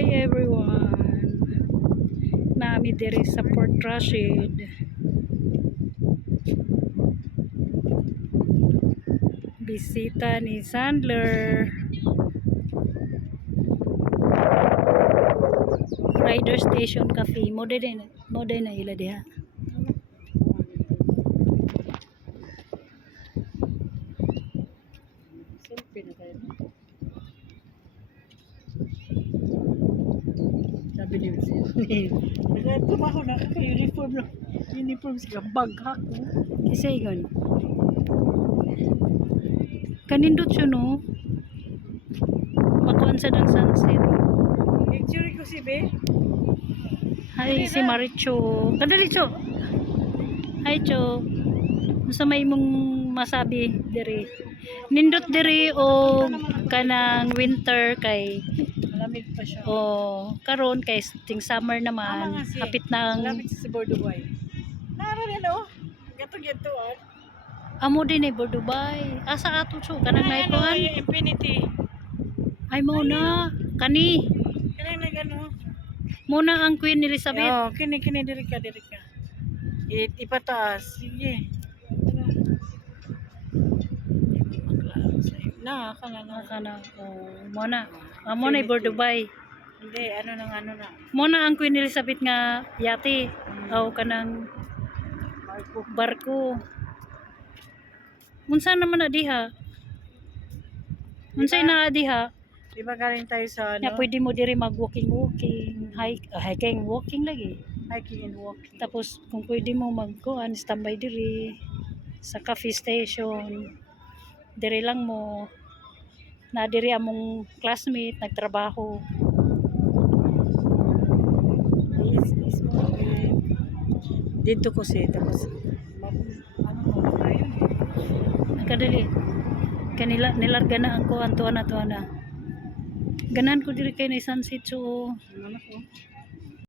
Hi everyone. Nami diri sa Port Rashid. Bisita ni Sandler. Rider Station Cafe. Modern na ila diha. Selfie na tayo. Sabi ni Tumaho na ka uniform na. Uniform siya baghak. Kisay gon. Kanindot siya no. Makuan sa ng sunset. Picture ko si Be. Hi si Maricho. Kadali cho. Hi cho. Sa may mong masabi diri. Nindot diri o kanang winter kay Malamig pa siya. karon kay ting summer naman. Hapit na ang Malapit sa Borduay. Naro rin o. Gato-gato ah. amo din ay Dubai. Asa ato cho kanang Ay, ano, naikuan. yung Infinity. Ay mo na kani. Kanang nagano. Muna ang Queen Elizabeth. Oo, kini diri ka. Ipataas. Sige. Na, Kana mo na. Amo na Dubai. Hindi, ano na. Muna ang Queen Elizabeth nga yate. Aw kanang barko. Unsa naman na diha? Unsay na diha? Di ba galing tayo sa Nya pwede mo diri mag walking, hiking, walking lagi. hiking and walking. Tapos kung pwede mo magkuan standby diri sa cafe station. Diri lang mo na diri among classmate nagtrabaho. Is mo dito ko siya tapos ano mo ngayon Kadali. Kanila nilarga na ang kuan tuwa na. Ganan ko diri kay na sunset so ano ko